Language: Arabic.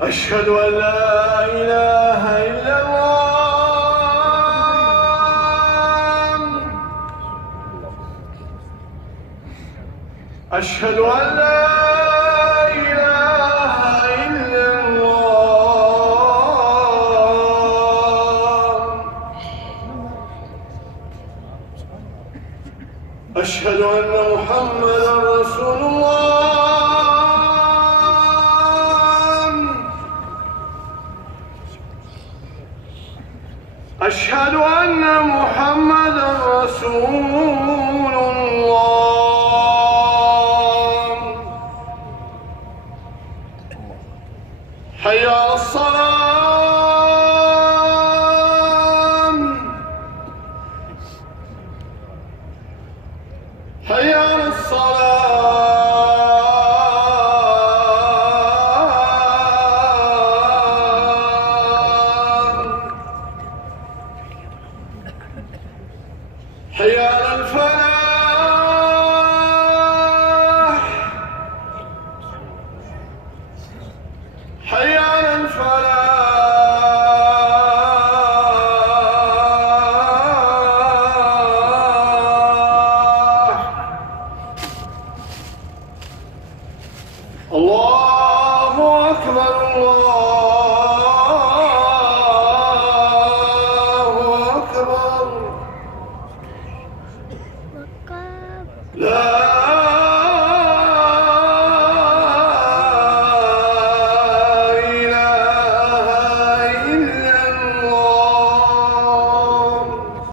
أشهد أن لا إله إلا الله. أشهد أن لا إله إلا الله. أشهد أن محمدًا رسول الله. أشهد أن محمدًا رسول الله. حي على الصلاة. حي على الصلاة. حي على الفلاح. حي على الفلاح. الله أكبر الله